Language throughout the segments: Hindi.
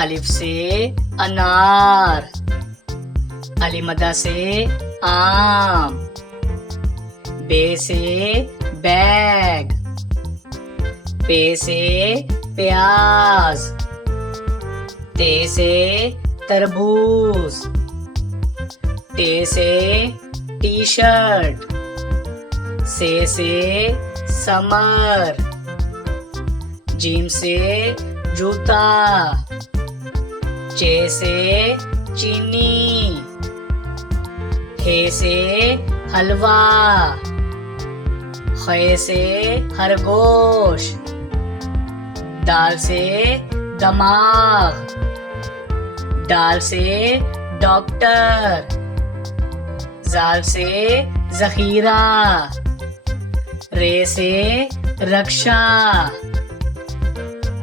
अलिफ से अनार, अलिमदा से आम, बे से बैग, पे से प्याज, ते से तरबूज, टे से टी शर्ट, से समर, जीम से जूता, चे से चीनी, हे से हलवा, खे से खरगोश, दाल से दमाग, डाल से डॉक्टर, जाल से जखीरा, रे से रक्षा,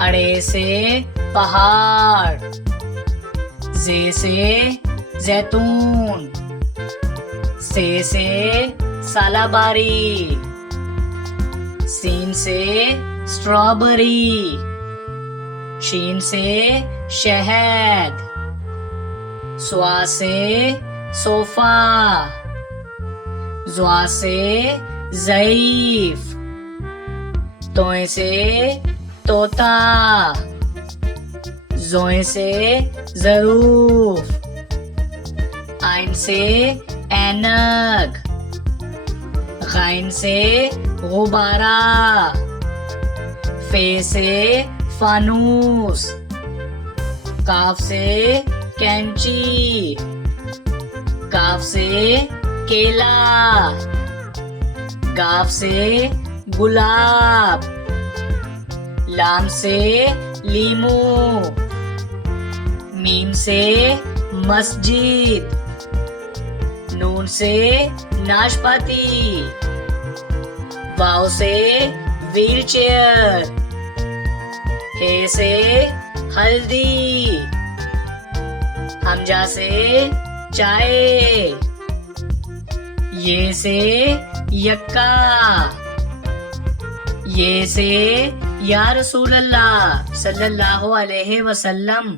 अड़े से पहाड़, जे से जैतून, से सालाबारी, सीन से स्ट्रॉबेरी, शीन से शहद, स्वा से सोफा, ज़्वा से ज़ईफ, तोए से तोता, ज़ोए से ज़रूफ, आइन से ऐनक, गाइन से गुब्बारा, फे से फानूस, काफ से कैंची, काफ से केला, गाफ से गुलाब, लाम से लीमू, मीम से मस्जिद, नून से नाशपाती, वाव से व्हील चेयर, हे से हल्दी, हमजा से चाय, ये से यक्का, ये से या रसूल अल्लाह सल्लल्लाहु अलैहि वसल्लम।